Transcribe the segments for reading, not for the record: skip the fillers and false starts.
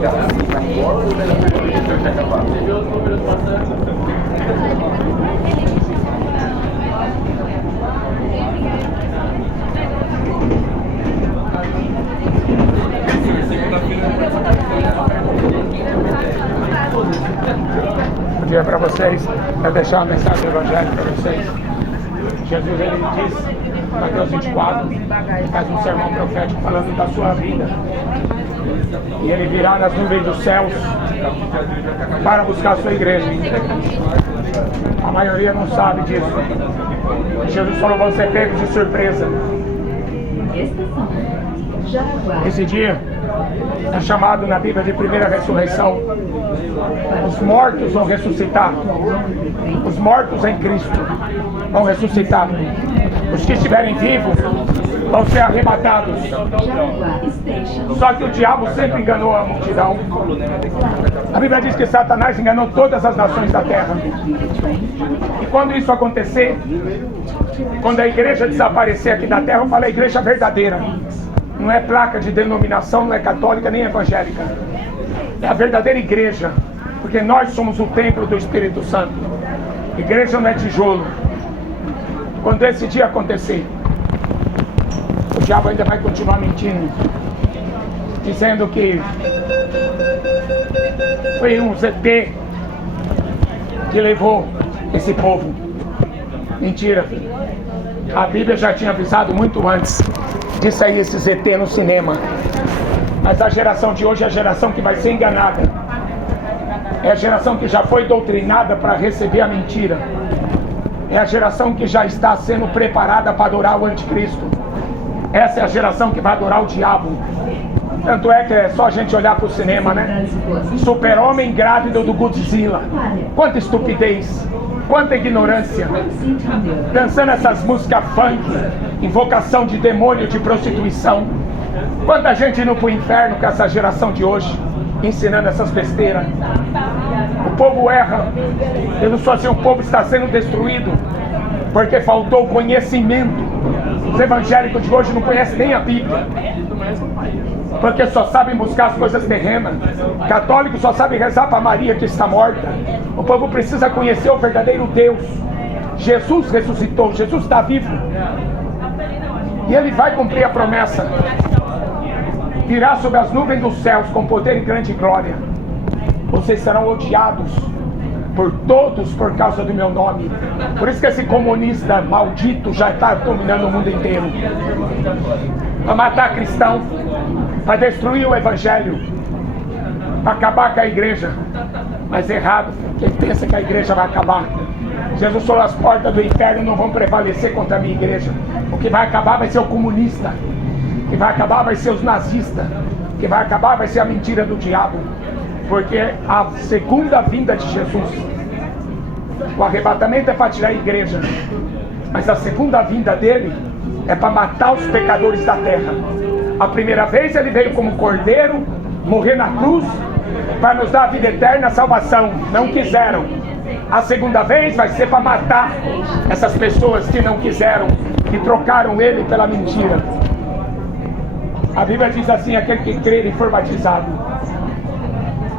Bom dia para vocês. Quero deixar uma mensagem do Evangelho para vocês. Jesus, ele diz, Mateus 24, faz um sermão profético falando da sua vida. E ele virá nas nuvens dos céus para buscar a sua igreja. A maioria não sabe disso. Jesus falou, vão ser pegos de surpresa. Esse dia é chamado na Bíblia de primeira ressurreição. Os mortos vão ressuscitar. Os mortos em Cristo vão ressuscitar. Os que estiverem vivos vão ser arrebatados. Só que o diabo sempre enganou a multidão. A Bíblia diz que Satanás enganou todas as nações da terra. E quando isso acontecer, quando a igreja desaparecer aqui da terra, eu falo a igreja verdadeira. Não é placa de denominação, não é católica nem evangélica. É a verdadeira igreja. Porque nós somos o templo do Espírito Santo. Igreja não é tijolo. Quando esse dia acontecer, o diabo ainda vai continuar mentindo, dizendo que foi um ZT que levou esse povo. Mentira. A Bíblia já tinha avisado muito antes de sair esse ZT no cinema. Mas a geração de hoje é a geração que vai ser enganada. É a geração que já foi doutrinada para receber a mentira. É a geração que já está sendo preparada para adorar o anticristo. Essa é a geração que vai adorar o diabo. Tanto é que é só a gente olhar para o cinema, né? Super-homem grávido do Godzilla. Quanta estupidez, quanta ignorância. Dançando essas músicas funk, invocação de demônio, de prostituição. Quanta gente indo para o inferno com essa geração de hoje, ensinando essas besteiras. O povo erra. Eu não sou assim, o povo está sendo destruído porque faltou conhecimento. Os evangélicos de hoje não conhecem nem a Bíblia, porque só sabem buscar as coisas terrenas. Católicos só sabem rezar para Maria que está morta. O povo precisa conhecer o verdadeiro Deus. Jesus ressuscitou, Jesus está vivo. E Ele vai cumprir a promessa. Virá sobre as nuvens dos céus com poder e grande glória. Vocês serão odiados por todos por causa do meu nome. Por isso que esse comunista maldito já está dominando o mundo inteiro. Para matar cristão, para destruir o evangelho, para acabar com a igreja. Mas errado, quem pensa que a igreja vai acabar. Jesus falou, as portas do inferno não vão prevalecer contra a minha igreja. O que vai acabar vai ser o comunista. O que vai acabar vai ser os nazistas. O que vai acabar vai ser a mentira do diabo. Porque a segunda vinda de Jesus, o arrebatamento é para tirar a igreja, mas a segunda vinda dele é para matar os pecadores da terra. A primeira vez ele veio como cordeiro, morrer na cruz, para nos dar a vida eterna, a salvação. Não quiseram. A segunda vez vai ser para matar essas pessoas que não quiseram, que trocaram ele pela mentira. A Bíblia diz assim, aquele que crer e for batizado,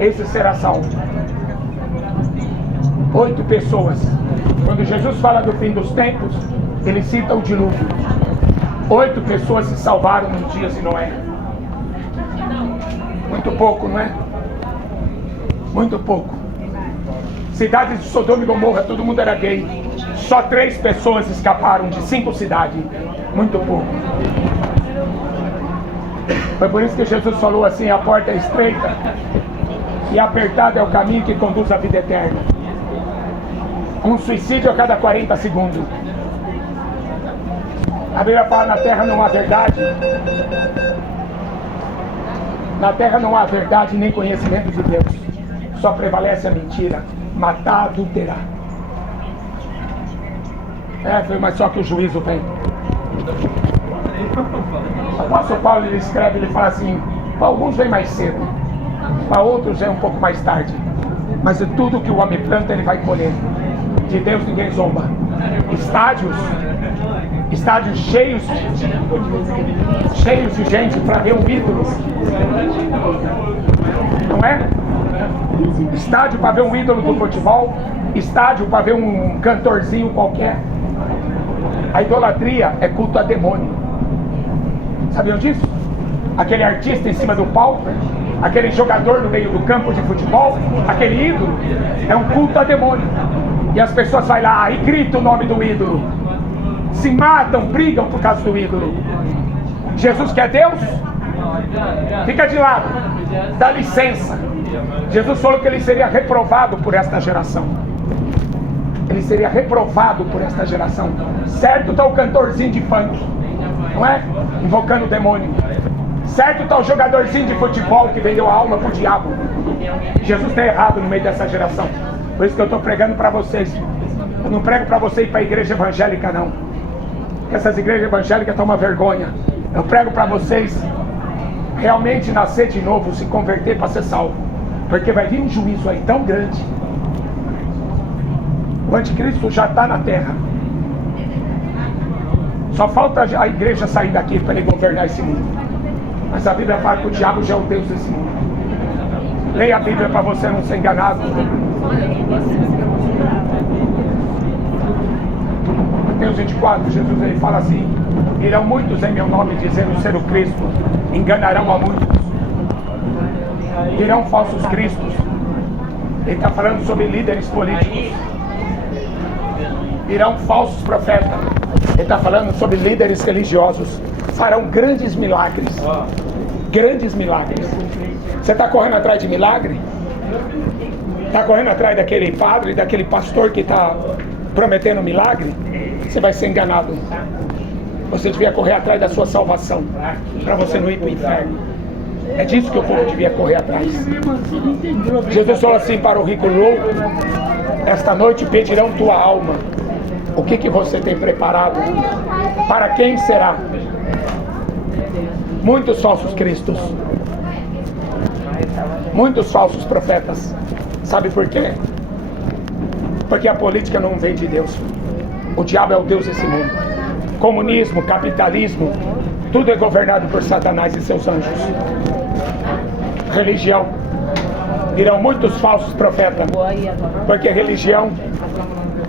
esse será salvo. 8 pessoas. Quando Jesus fala do fim dos tempos, ele cita o dilúvio. 8 pessoas se salvaram nos dias de Noé. Muito pouco, não é? Muito pouco. Cidades de Sodoma e Gomorra, todo mundo era gay. Só 3 pessoas escaparam de 5 cidades. Muito pouco. Foi por isso que Jesus falou assim, a porta é estreita e apertado é o caminho que conduz à vida eterna. Um suicídio a cada 40 segundos. A Bíblia fala, na terra não há verdade. Na terra não há verdade nem conhecimento de Deus. Só prevalece a mentira, matar, adulterar. Mas só que o juízo vem. O apóstolo Paulo, ele escreve, ele fala assim, para alguns vem mais cedo, para outros é um pouco mais tarde, mas de tudo que o homem planta ele vai colher. De Deus ninguém zomba. Estádios cheios de gente para ver um ídolo. estádio para ver um ídolo do futebol, estádio para ver um cantorzinho qualquer. A idolatria é culto a demônio. Sabiam disso? Aquele artista em cima do palco, aquele jogador no meio do campo de futebol, aquele ídolo, é um culto a demônio. E as pessoas vão lá e gritam o nome do ídolo, se matam, brigam por causa do ídolo. Jesus, que é Deus, fica de lado, dá licença. Jesus falou que ele seria reprovado por esta geração. Ele seria reprovado por esta geração. Certo está o cantorzinho de funk, não é? Invocando o demônio. Certo está o jogadorzinho de futebol que vendeu a alma para o diabo. Jesus está errado no meio dessa geração. Por isso que eu estou pregando para vocês. Eu não prego para você ir para a igreja evangélica, não. Porque essas igrejas evangélicas estão uma vergonha. Eu prego para vocês realmente nascer de novo, se converter para ser salvo. Porque vai vir um juízo aí tão grande. O anticristo já está na terra. Só falta a igreja sair daqui para ele governar esse mundo. Mas a Bíblia fala que o diabo já é o Deus desse mundo. Leia a Bíblia para você não ser enganado. Mateus 24, Jesus ele fala assim: irão muitos em meu nome dizendo ser o Cristo, enganarão a muitos. Irão falsos cristos. Ele está falando sobre líderes políticos. Irão falsos profetas. Ele está falando sobre líderes religiosos. Farão grandes milagres. Grandes milagres. Você está correndo atrás de milagre? Está correndo atrás daquele padre, daquele pastor que está prometendo milagre? Você vai ser enganado. Você devia correr atrás da sua salvação, para você não ir para o inferno. É disso que o povo devia correr atrás. Jesus falou assim para o rico louco: esta noite pedirão tua alma. O que você tem preparado? Para quem será? Muitos falsos cristos, muitos falsos profetas. Sabe por quê? Porque a política não vem de Deus. O diabo é o Deus desse mundo. Comunismo, capitalismo, tudo é governado por Satanás e seus anjos. Religião, virão muitos falsos profetas. Porque religião,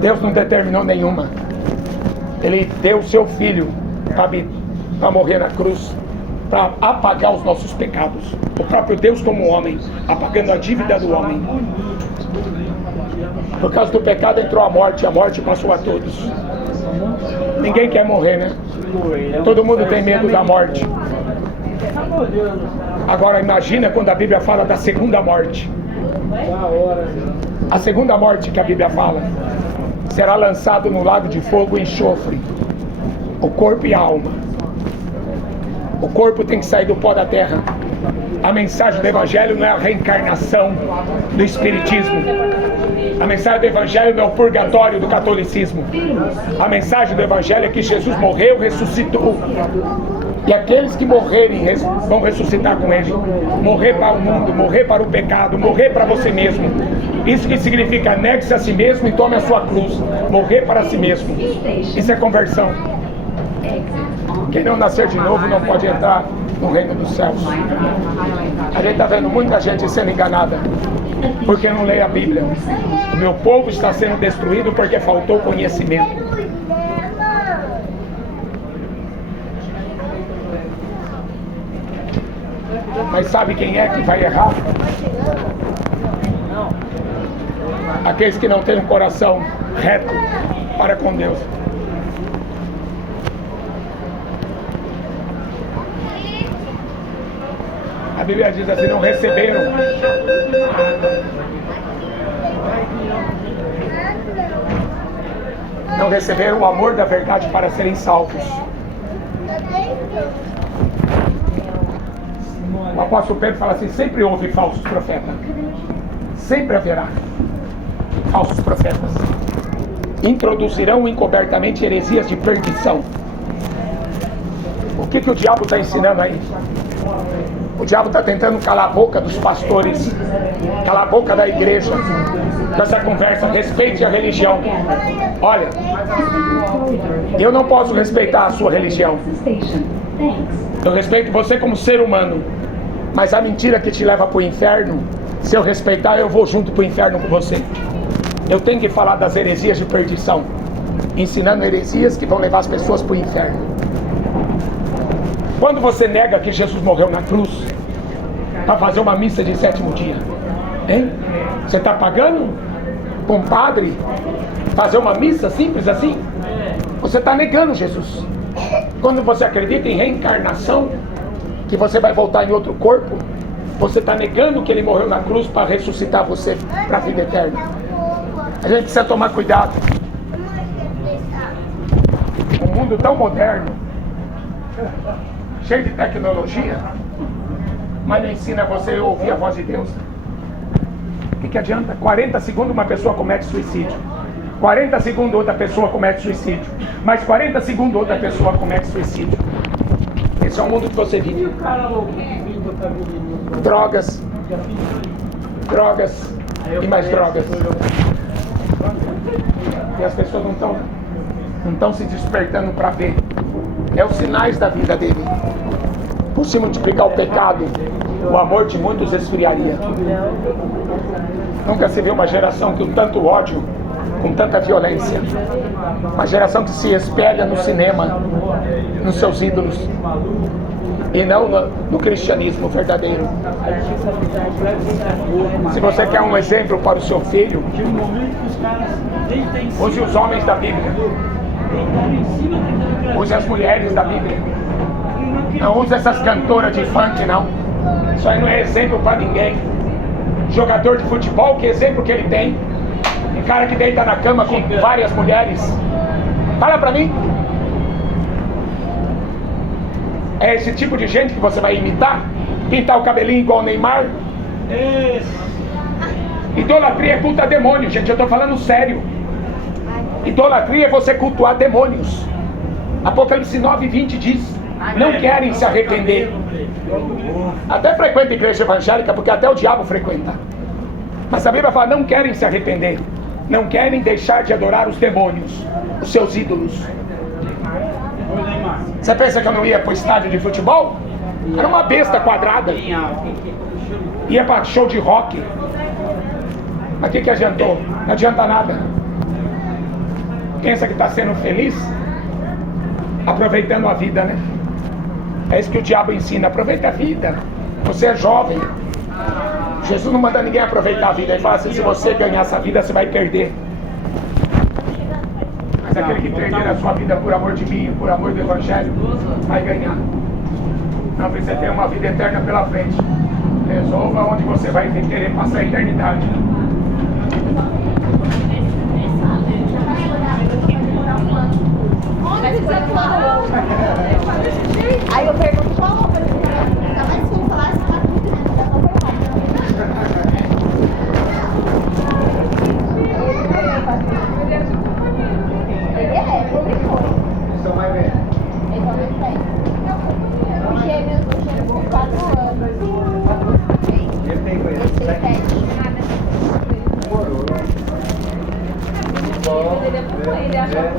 Deus não determinou nenhuma. Ele deu o seu filho para morrer na cruz, para apagar os nossos pecados. O próprio Deus como homem, apagando a dívida do homem. Por causa do pecado entrou a morte passou a todos. Ninguém quer morrer, né? Todo mundo tem medo da morte. Agora imagina quando a Bíblia fala da segunda morte. A segunda morte que a Bíblia fala: será lançado no lago de fogo e enxofre, o corpo e a alma. O corpo tem que sair do pó da terra. A mensagem do Evangelho não é a reencarnação do Espiritismo. A mensagem do Evangelho não é o purgatório do catolicismo. A mensagem do Evangelho é que Jesus morreu, ressuscitou. E aqueles que morrerem vão ressuscitar com Ele. Morrer para o mundo, morrer para o pecado, morrer para você mesmo. Isso que significa: negue-se a si mesmo e tome a sua cruz. Morrer para si mesmo. Isso é conversão. Quem não nascer de novo não pode entrar no reino dos céus. A gente está vendo muita gente sendo enganada porque não lê a Bíblia. O meu povo está sendo destruído porque faltou conhecimento. Mas sabe quem é que vai errar? Aqueles que não têm um coração reto para com Deus. A Bíblia diz assim: não receberam o amor da verdade para serem salvos. O apóstolo Pedro fala assim: sempre houve falsos profetas. Sempre haverá falsos profetas. Introduzirão encobertamente heresias de perdição. O que o diabo está ensinando aí? O diabo está tentando calar a boca dos pastores, calar a boca da igreja, dessa conversa: respeite a religião. Olha, eu não posso respeitar a sua religião. Eu respeito você como ser humano. Mas a mentira que te leva para o inferno, se eu respeitar, eu vou junto para o inferno com você. Eu tenho que falar das heresias de perdição, ensinando heresias que vão levar as pessoas para o inferno. Quando você nega que Jesus morreu na cruz para fazer uma missa de 7º dia, hein? Você está pagando para um padre fazer uma missa simples assim? Você está negando Jesus. Quando você acredita em reencarnação, que você vai voltar em outro corpo, você está negando que ele morreu na cruz para ressuscitar você para a vida eterna. A gente precisa tomar cuidado. Um mundo tão moderno, cheio de tecnologia, mas não ensina você a ouvir a voz de Deus. O que adianta? 40 segundos uma pessoa comete suicídio, 40 segundos outra pessoa comete suicídio, mais 40 segundos outra pessoa comete suicídio. Esse é o mundo que você vive. Drogas, drogas e mais drogas. E as pessoas não estão se despertando para ver. É os sinais da vida dele. Por se multiplicar o pecado, o amor de muitos esfriaria. Nunca se viu uma geração com tanto ódio, com tanta violência. Uma geração que se espelha no cinema, nos seus ídolos, e não no cristianismo verdadeiro. Se você quer um exemplo para o seu filho, use os homens da Bíblia, use as mulheres da Bíblia. Não use essas cantoras de funk, não. Isso aí não é exemplo para ninguém. Jogador de futebol, que exemplo que ele tem? Um cara que deita na cama com várias mulheres. Fala pra mim. É esse tipo de gente que você vai imitar? Pintar o cabelinho igual o Neymar? Idolatria é culto a demônio, gente. Eu tô falando sério. Idolatria é você cultuar demônios. Apocalipse 9:20 diz: não querem se arrepender. Até frequenta a igreja evangélica, porque até o diabo frequenta. Mas a Bíblia fala: não querem se arrepender. Não querem deixar de adorar os demônios, os seus ídolos. Você pensa que eu não ia para o estádio de futebol? Era uma besta quadrada. Ia para show de rock. Mas o que adiantou? Não adianta nada. Pensa que está sendo feliz? Aproveitando a vida, né? É isso que o diabo ensina: aproveita a vida. Você é jovem. Jesus não manda ninguém aproveitar a vida. Ele fala assim: se você ganhar essa vida, você vai perder. Mas aquele que perder a sua vida por amor de mim, por amor do Evangelho, vai ganhar. Não, você tem uma vida eterna pela frente. Resolva onde você vai querer passar a eternidade. Aí eu pergunto qual roupa ele tá mais fácil falar se tá tudo dentro da roupa errada. Ele foi. Então vai ver. Ele talvez tem. O gêmeo com 4 anos. Ele tem com ele. Esse 7. Ele achou